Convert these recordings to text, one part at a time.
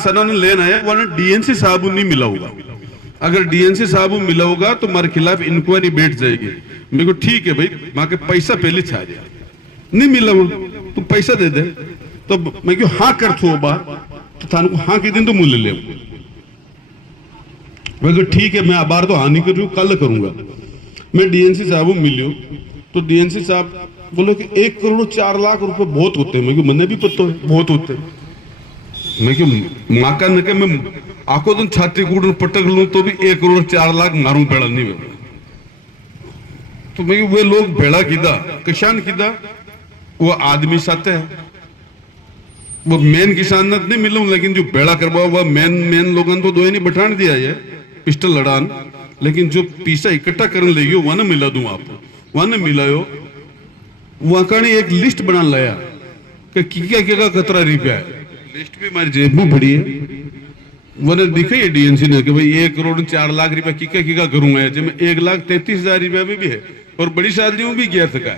किसानों ने लेना है वरना डीएनसी साहब नहीं मिला होगा। अगर डीएनसी साहब मिला होगा तो हमारे खिलाफ इंक्वायरी बैठ जाएगी। मेरे को ठीक है भाई, वहां के पैसा पहले छा दिया, नहीं मिला वो तो पैसा दे दे। तो मैं क्यों हाँ कर थो बार तो थाने को हाँ के दिन तो मूल्य ले। मैं ठीक है, मैं आबार तो हाँ नहीं कर रही हूँ, कल करूंगा। मैं डीएनसी साहब मिलियो तो डीएनसी साहब बोलो कि 1 करोड़ 4 लाख रुपए बहुत होते हैं। मैं क्यों मैंने भी पता है बहुत होते हैं। मैं क्यों माँ का न के मैं आंखों तो छाती कूट पटक लूं तो भी 1 करोड़ 4 लाख मारूं बेड़ा नहीं वे। तो मैं वे लोग भेड़ा किदा किसान किदा वो आदमी साथे है, वो मेन किसान ने नहीं मिलूं, लेकिन जो बेड़ा करवा हुआ मेन लोगों तो दो ही नहीं बैठान दिया है पिस्टल लड़ान, लेकिन जो पैसा इकट्ठा करने लगी वहां ना मिला दूं आप वहां ना मिलायो। वहां का एक लिस्ट बना लाया कि क्या कतरा रुपया है, लिस्ट भी हमारी जेब में पड़ी है। वो दिखा है डीएनसी ने कि भाई 1 करोड़ 4 लाख रुपया किका करूंगा, जिसमें 1,33,000 रुपया में भी है और बड़ी शादियों में भी गया था,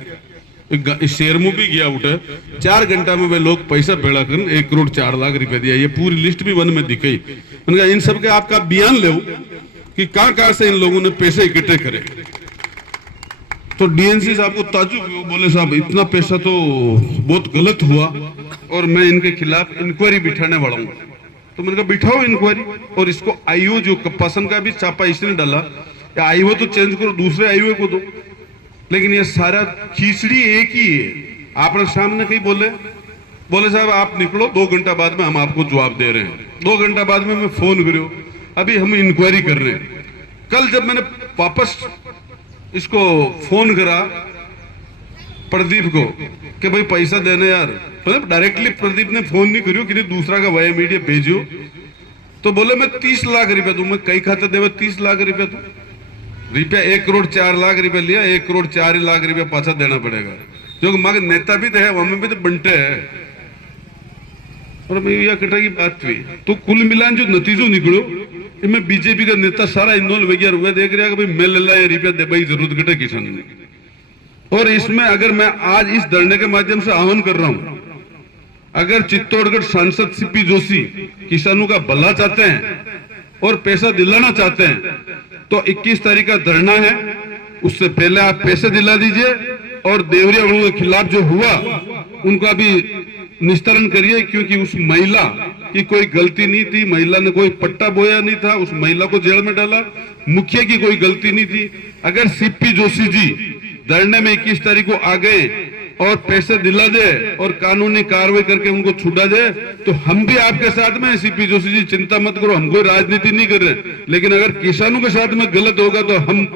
शेर में भी गया उठा। 4 घंटा में वे लोग पैसा भेड़ा कर 1 करोड़ 4 लाख रुपया दिया। ये पूरी लिस्ट भी वन में दिखाई। मैंने कहा इन सबके आपका बयान ले कि कहां से इन लोगों ने पैसे इकट्ठे करे। तो डीएनसी साहब को ताजुब हुआ, बोले साहब इतना पैसा तो बहुत गलत हुआ और मैं इनके खिलाफ इंक्वायरी बिठाने वाला हूँ। तो मैंने कहा बिठाओ इंक्वायरी, और इसको आईओ जो कप्पासन का भी छापा इसने डाला, या आईओ तो चेंज करो दूसरे आईओ को दो, लेकिन ये सारा खिचड़ी एक ही है। आपने सामने कहीं बोले साहब आप निकलो, 2 घंटा बाद में हम आपको जवाब दे रहे हैं। 2 घंटा बाद में मैं फोन करो, अभी हम इंक्वायरी कर रहे हैं। कल जब मैंने वापस इसको फोन करा प्रदीप को कि भाई पैसा देने यार, मतलब डायरेक्टली प्रदीप ने फोन नहीं करियो कि दूसरा का वाया मीडिया भेजो, तो बोले मैं 30 लाख रुपया दूं। मैं कई खाते देवे 30 लाख रुपया दूं, रुपया 1 करोड़ 4 लाख रुपया लिया, 1 करोड़ 4 लाख रुपया पाछा देना पड़ेगा। जो मगर नेता भी तो है वहां भी तो बंटे है। और मैं यह कटा की बात हुई तो कुल मिलान जो नतीजों निकलो इनमें बीजेपी का नेता सारा इन्वॉल्व हो गया। रुपया देख रहा है कि भाई मैं ले ला ये रुपया दे भाई, जरूरत घटे किसान ने। और इसमें अगर मैं आज इस धरने के माध्यम से आह्वान कर रहा हूं, अगर चित्तौड़गढ़ सांसद सीपी जोशी किसानों का भला चाहते हैं और पैसा दिलाना चाहते हैं तो 21 तारीख का धरना है, उससे पहले आप पैसे दिला दीजिए और देवरिया वालों के खिलाफ जो हुआ उनका भी निस्तारण करिए, क्योंकि उस महिला की कोई गलती नहीं थी। महिला ने कोई पट्टा बोया नहीं था, उस महिला को जेल में डाला। मुखिया की कोई गलती नहीं थी। अगर सीपी जोशी जी धरने में 21 तारीख को आ गए और पैसे दिला दे और कानूनी कार्रवाई करके उनको छुड़ा दे तो हम भी आपके साथ में। सीपी जोशी जी चिंता मत करो, हम कोई राजनीति नहीं कर रहे, लेकिन अगर किसानों के साथ में गलत होगा तो हम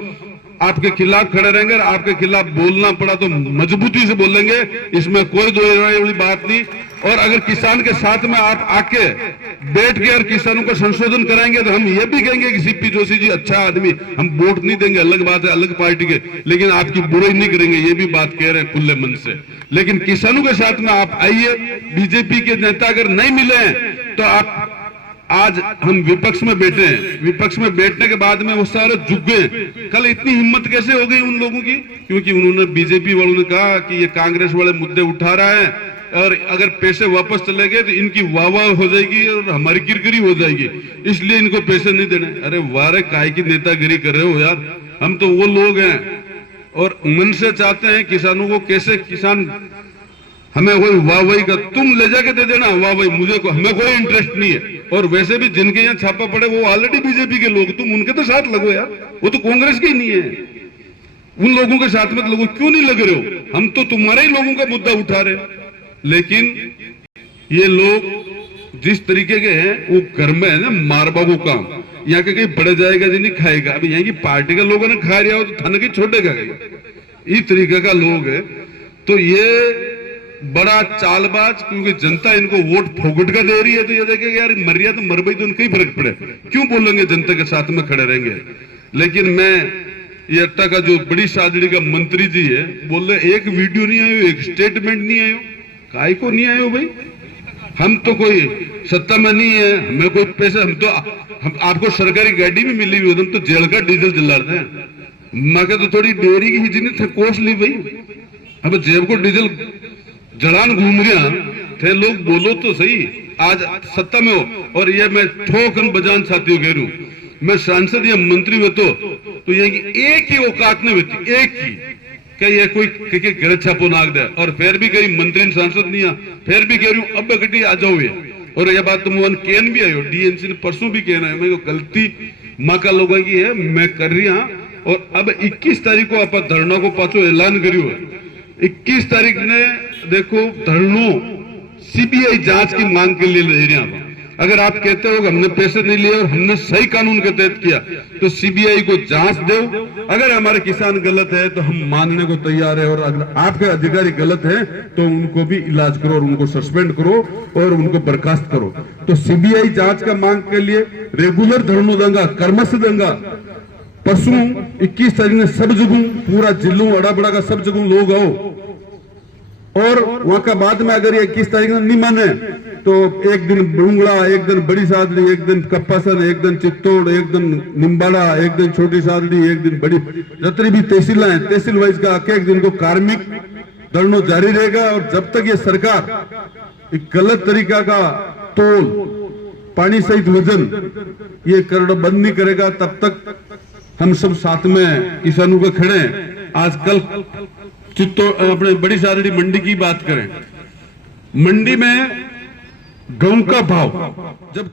आपके खिलाफ खड़े रहेंगे। और आपके खिलाफ बोलना पड़ा तो मजबूती से बोलेंगे, इसमें कोई दो राय वाली बात नहीं। और अगर किसान के साथ में आप आके बैठ के और किसानों को संशोधन कराएंगे तो हम ये भी कहेंगे कि सीपी जोशी जी अच्छा आदमी, हम वोट नहीं देंगे, अलग बात है, अलग पार्टी के, लेकिन आपकी बुराई नहीं करेंगे, ये भी बात कह रहे हैं खुले मन से। लेकिन किसानों के साथ में आप आइए। बीजेपी के नेता अगर नहीं मिले तो आप, आज हम विपक्ष में बैठे हैं, विपक्ष में बैठने के बाद में वो सारे झुक गए। कल इतनी हिम्मत कैसे हो गई उन लोगों की? क्योंकि उन्होंने बीजेपी वालों ने कहा कि ये कांग्रेस वाले मुद्दे उठा रहा है और अगर पैसे वापस चले गए तो इनकी वाह हो जाएगी और हमारी किरकिरी हो जाएगी, इसलिए इनको पैसे नहीं देने। अरे वारे काय की नेतागिरी कर रहे हो यार, हम तो वो लोग हैं और मन से चाहते हैं किसानों को कैसे किसान हमें कोई वाहवाही का तुम ले जाके दे देना वाहवाही, मुझे को हमें कोई इंटरेस्ट नहीं है। और वैसे भी जिनके यहाँ छापा पड़े वो ऑलरेडी बीजेपी के लोग, तुम उनके तो साथ लगो यार, वो तो कांग्रेस के ही नहीं है। उन लोगों के साथ में लगो, क्यों नहीं लग रहे हो? हम तो तुम्हारे ही लोगों का मुद्दा उठा रहे हैं। लेकिन ये लोग जिस तरीके के हैं वो घर में है ना मारबा को काम, यहाँ के कहीं बढ़ जाएगा जी नहीं खाएगा। अभी यहाँ की पार्टी के लोगों ने खा रहा हो तो थाने की छोड़ेगा, इस तरीके का लोग है। तो ये बड़ा चालबाज, क्योंकि जनता इनको वोट फोगट का दे रही है तो ये देखेगा यार मर रहा तो मर भाई तो उनको ही फर्क पड़े, क्यों बोलेंगे, जनता के साथ में खड़े रहेंगे। लेकिन मैं ये अट्टा का जो बड़ी सादड़ी का मंत्री जी है बोल रहे एक वीडियो नहीं आयो, एक स्टेटमेंट नहीं आयो, काय को नहीं आयो भाई? हम तो कोई सत्ता में नहीं है, हमें कोई पैसा, हम आपको सरकारी गाड़ी भी मिली हुई, हम तो जेल का डीजल जला रहे हैं। मैं तो थोड़ी डेयरी की हिजनी थे कोस ली भाई, अब जेब को डीजल जड़ान घूम रहा थे लोग, बोलो तो सही। आज सत्ता में हो और ये मैं ठोकन बजान साथियों कह रहा हूं, मैं सांसद या मंत्री हो तो ये एक ही औकात नहीं होती, एक ही क्या ये कोई गलत छापो नाक दे, और फिर भी कहीं मंत्री सांसद नहीं आ, फिर भी कह रही हूं अब गड्डी आ जाओ ये। और ये बात तो मोहन केन भी आयो, डीएनसी ने परसों भी कहना है, मैं गलती माँ का लोगों की है, मैं कर रही हूं। और अब 21 तारीख को आप धरना को पाछो ऐलान करियो, 21 तारीख ने देखो धरनो सीबीआई जांच की मांग के लिए ले रहे हैं। अगर आप कहते हो कि हमने पैसे नहीं लिए और हमने सही कानून के तहत किया तो सीबीआई को जांच दो। अगर हमारे किसान गलत है तो हम मानने को तैयार है, और अगर आपके अधिकारी गलत है तो उनको भी इलाज करो और उनको सस्पेंड करो और उनको बर्खास्त करो। तो सीबीआई जांच का मांग के लिए रेगुलर धरनो देंगे, कर्मश देंगे। परसों 21 तारीख ने सब जगह पूरा जिलों अड़ा बड़ा का सब जगह लोग आओ, और वहां का बाद में अगर ये 21 तारीख ने नहीं माने तो एक दिन बुंगला, एक दिन बड़ी सादड़ी, एक दिन कप्पासन, एक दिन चित्तौड़, एक दिन निम्बाड़ा, एक दिन छोटी सादड़ी, एक दिन बड़ी, जितनी भी तहसील है तहसील वाइज का एक दिन को कार्मिक धरना जारी रहेगा। और जब तक ये सरकार एक गलत तरीका का तोल पानी सहित वजन ये करना बंद नहीं करेगा तब तक हम सब साथ में किसानों के खड़े हैं। आजकल चित्तौड़ अपने बड़ी सादड़ी मंडी की बात करें, मंडी में गेहूं का भाव जब